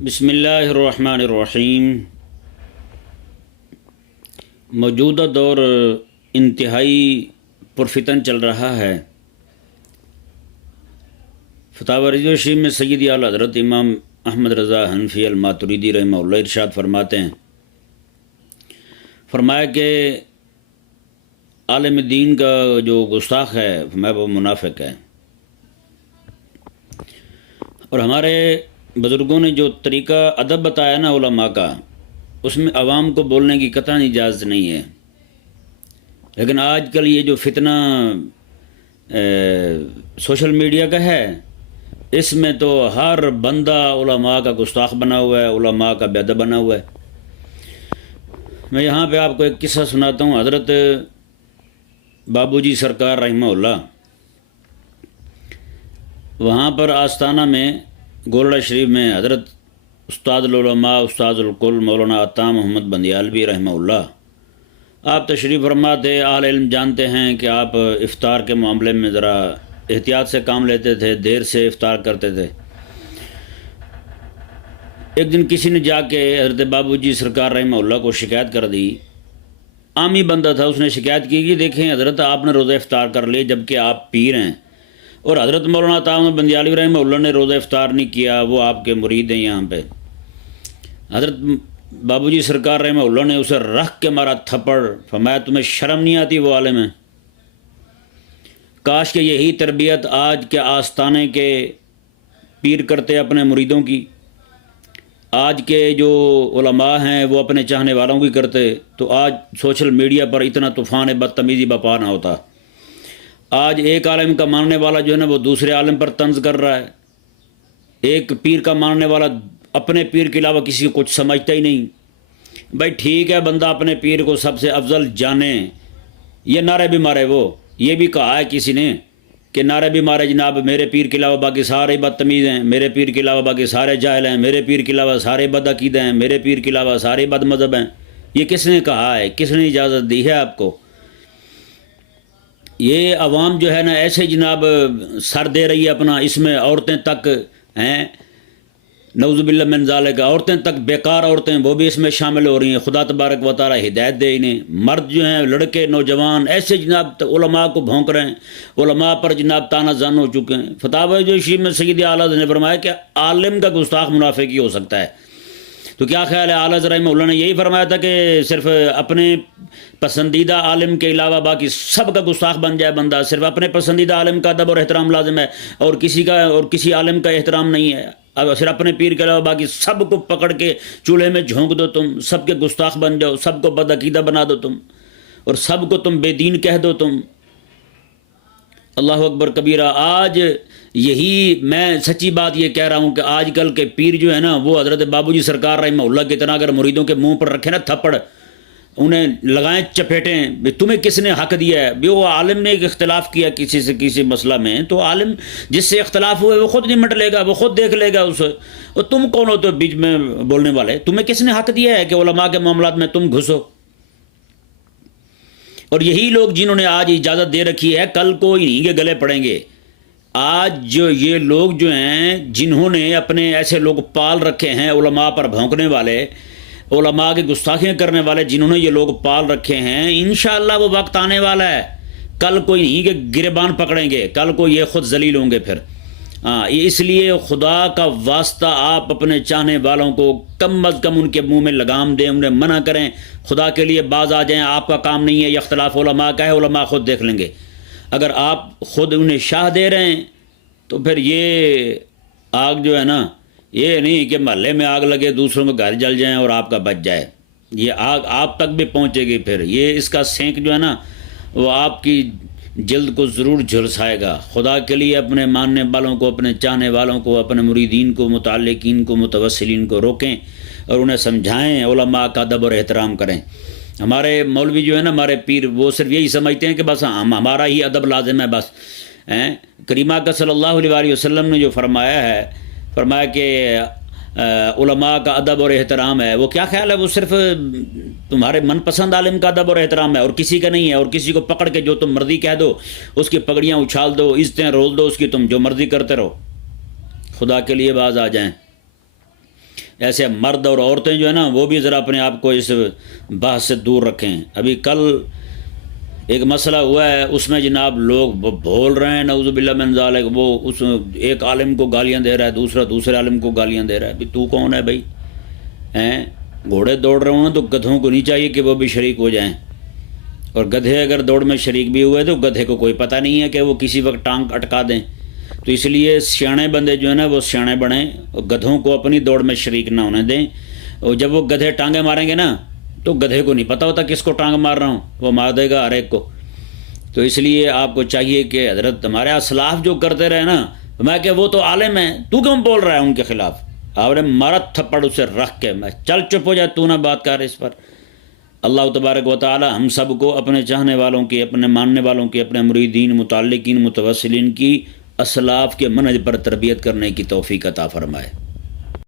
بسم اللہ الرحمن الرحیم۔ موجودہ دور انتہائی پرفتن چل رہا ہے۔ فتاوی رضویہ شریف میں سیدی اعلیٰ حضرت امام احمد رضا حنفی الماتریدی رحمہ اللہ ارشاد فرماتے ہیں، فرمایا کہ عالم دین کا جو گستاخ ہے فرمایا وہ منافق ہے۔ اور ہمارے بزرگوں نے جو طریقہ ادب بتایا نا علماء کا، اس میں عوام کو بولنے کی قطعاً اجازت نہیں ہے۔ لیکن آج کل یہ جو فتنہ سوشل میڈیا کا ہے، اس میں تو ہر بندہ علماء کا گستاخ بنا ہوا ہے، علماء کا بے ادب بنا ہوا ہے۔ میں یہاں پہ آپ کو ایک قصہ سناتا ہوں۔ حضرت بابو جی سرکار رحمہ اللہ، وہاں پر آستانہ میں گولڑا شریف میں حضرت استاد العلماء استاد الکل مولانا عطا محمد بندیالوی رحمہ اللہ آپ تشریف فرما تھے۔ اہل علم جانتے ہیں کہ آپ افطار کے معاملے میں ذرا احتیاط سے کام لیتے تھے، دیر سے افطار کرتے تھے۔ ایک دن کسی نے جا کے حضرت بابو جی سرکار رحمہ اللہ کو شکایت کر دی۔ عامی بندہ تھا، اس نے شکایت کی کہ دیکھیں حضرت آپ نے روزہ افطار کر لی جبکہ آپ پیر ہیں، اور حضرت مولانا عطا محمد بندیالوی رحمہ اللہ نے روزہ افطار نہیں کیا، وہ آپ کے مرید ہیں یہاں پہ۔ حضرت بابو جی سرکار رحمہ اللہ نے اسے رکھ کے مارا تھپڑ، فرمایا تمہیں شرم نہیں آتی؟ وہ عالم ہے۔ کاش کہ یہی تربیت آج کے آستانے کے پیر کرتے اپنے مریدوں کی، آج کے جو علماء ہیں وہ اپنے چاہنے والوں کی کرتے، تو آج سوشل میڈیا پر اتنا طوفان بدتمیزی بپا نہ ہوتا۔ آج ایک عالم کا ماننے والا جو ہے نا وہ دوسرے عالم پر طنز کر رہا ہے۔ ایک پیر کا ماننے والا اپنے پیر کے علاوہ کسی کو کچھ سمجھتا ہی نہیں۔ بھائی ٹھیک ہے، بندہ اپنے پیر کو سب سے افضل جانے، یہ نعرے بھی مارے، وہ یہ بھی کہا ہے کسی نے کہ نعرے بھی مارے جناب میرے پیر کے علاوہ باقی سارے بدتمیز ہیں، میرے پیر کے علاوہ باقی سارے جاہل ہیں، میرے پیر کے علاوہ سارے بد عقیدہ ہیں، میرے پیر کے علاوہ سارے بد مذہب ہیں۔ یہ کس نے کہا ہے؟ کس نے اجازت دی ہے آپ کو؟ یہ عوام جو ہے نا ایسے جناب سر دے رہی ہے اپنا، اس میں عورتیں تک ہیں، نعوذ باللہ من ذالک، عورتیں تک بیکار عورتیں وہ بھی اس میں شامل ہو رہی ہیں۔ خدا تبارک و تعالی ہدایت دے انہیں۔ مرد جو ہیں، لڑکے نوجوان ایسے جناب علماء کو بھونک رہے ہیں، علماء پر جناب تانا زن ہو چکے ہیں۔ فتاوی جو شریف میں سید اعلیٰ نے فرمایا کہ عالم کا گستاخ منافق ہی ہو سکتا ہے۔ تو کیا خیال ہے؟ اعلیٰ رحمہ اللہ نے یہی فرمایا تھا کہ صرف اپنے پسندیدہ عالم کے علاوہ باقی سب کا گستاخ بن جائے بندہ؟ صرف اپنے پسندیدہ عالم کا ادب اور احترام لازم ہے، اور کسی عالم کا احترام نہیں ہے؟ اب صرف اپنے پیر کے علاوہ باقی سب کو پکڑ کے چولہے میں جھونک دو تم، سب کے گستاخ بن جاؤ، سب کو بد عقیدہ بنا دو تم، اور سب کو تم بے دین کہہ دو تم۔ اللہ اکبر کبیرہ۔ آج یہی میں سچی بات یہ کہہ رہا ہوں کہ آج کل کے پیر جو ہے نا وہ حضرت بابو جی سرکار رحمہ اللہ کی طرح اگر مریدوں کے منہ پر رکھے نا تھپڑ، انہیں لگائیں چپیٹیں، تمہیں کس نے حق دیا ہے؟ وہ عالم نے ایک اختلاف کیا کسی سے کسی مسئلہ میں، تو عالم جس سے اختلاف ہوئے وہ خود نمٹ لے گا، وہ خود دیکھ لے گا اسے، اور تم کون ہو تو بیچ میں بولنے والے؟ تمہیں کس نے حق دیا ہے کہ علماء کے معاملات میں تم گھسو؟ اور یہی لوگ جنہوں نے آج اجازت دے رکھی ہے کل کو انہیں کے گلے پڑیں گے۔ آج جو یہ لوگ جو ہیں جنہوں نے اپنے ایسے لوگ پال رکھے ہیں، علماء پر بھونکنے والے، علماء کی گستاخیاں کرنے والے جنہوں نے یہ لوگ پال رکھے ہیں، انشاءاللہ وہ وقت آنے والا ہے کل کو انہیں کے گریبان پکڑیں گے، کل کو یہ خود ذلیل ہوں گے پھر۔ اس لیے خدا کا واسطہ آپ اپنے چاہنے والوں کو کم از کم ان کے منہ میں لگام دیں، انہیں منع کریں، خدا کے لیے باز آ جائیں۔ آپ کا کام نہیں ہے یہ اختلاف علماء کا ہے، علماء خود دیکھ لیں گے۔ اگر آپ خود انہیں شاہ دے رہے ہیں تو پھر یہ آگ جو ہے نا، یہ نہیں کہ محلے میں آگ لگے دوسروں کے گھر جل جائیں اور آپ کا بچ جائے، یہ آگ آپ تک بھی پہنچے گی۔ پھر یہ اس کا سینک جو ہے نا وہ آپ کی جلد کو ضرور جھلسائے گا۔ خدا کے لیے اپنے ماننے والوں کو، اپنے چاہنے والوں کو، اپنے مریدین کو، متعلقین کو، متوسلین کو روکیں اور انہیں سمجھائیں، علماء کا ادب اور احترام کریں۔ ہمارے مولوی جو ہے نا، ہمارے پیر، وہ صرف یہی سمجھتے ہیں کہ بس ہمارا ہی ادب لازم ہے بس۔ کریمہ کا صلی اللہ علیہ وآلہ وسلم نے جو فرمایا ہے، فرمایا کہ علماء کا ادب اور احترام ہے، وہ کیا خیال ہے وہ صرف تمہارے من پسند عالم کا ادب اور احترام ہے اور کسی کا نہیں ہے، اور کسی کو پکڑ کے جو تم مرضی کہہ دو، اس کی پگڑیاں اچھال دو، عزتیں رول دو اس کی، تم جو مرضی کرتے رہو۔ خدا کے لیے باز آ جائیں۔ ایسے مرد اور عورتیں جو ہے نا وہ بھی ذرا اپنے آپ کو اس بحث سے دور رکھیں. ابھی کل ایک مسئلہ ہوا ہے، اس میں جناب لوگ بول رہے ہیں نعوذ باللہ من ذالک، وہ اس ایک عالم کو گالیاں دے رہا ہے، دوسرا دوسرے عالم کو گالیاں دے رہا ہے. تو کون ہے بھائی؟ گھوڑے دوڑ رہے ہوں تو گدھوں کو نہیں چاہیے کہ وہ بھی شریک ہو جائیں، اور گدھے اگر دوڑ میں شریک بھی ہوئے تو گدھے کو کوئی پتہ نہیں ہے کہ وہ کسی وقت ٹانگ اٹکا دیں. تو اس لیے سیانے بندے جو ہیں نا وہ سیانے بنیں اور گدھوں کو اپنی دوڑ میں شریک نہ ہونے دیں. اور جب وہ گدھے ٹانگیں ماریں گے نا تو گدھے کو نہیں پتہ ہوتا کس کو ٹانگ مار رہا ہوں، وہ مار دے گا ہر ایک کو. تو اس لیے آپ کو چاہیے کہ حضرت ہمارے اسلاف جو کرتے رہے نا، میں کہ وہ تو عالم ہیں، تو کیوں بول رہا ہے ان کے خلاف؟ آپ نے مارا تھپڑ اسے رکھ کے، میں چل چپ ہو جائے، تو نہ بات کر اس پر. اللہ تبارک و تعالی ہم سب کو اپنے چاہنے والوں کی، اپنے ماننے والوں کی، اپنے مریدین، متعلقین، متوسلین کی اسلاف کے منہج پر تربیت کرنے کی توفیق عطا فرمائے.